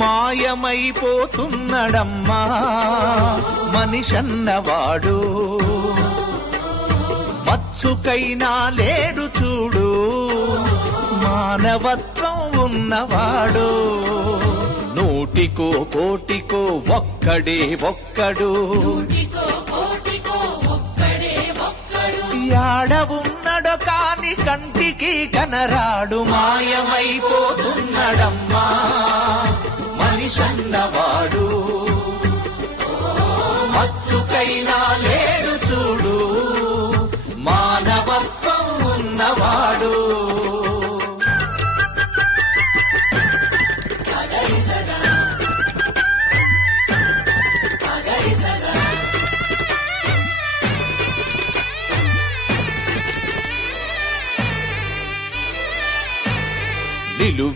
మాయమైపోతున్నడమ్మా మనిషన్నవాడు, మచ్చుకైనా లేడు చూడు మానవత్వం ఉన్నవాడు. నూటికో కోటికో ఒక్కడే ఒక్కడు, యాడ ఉన్నడో కాని కంటికి కనరాడు. మాయమైపోతున్నడమ్మా మనిషన్నవాడు, మచ్చుకైనా లేడు చూడు మానవత్వం ఉన్నవాడు. నిలువె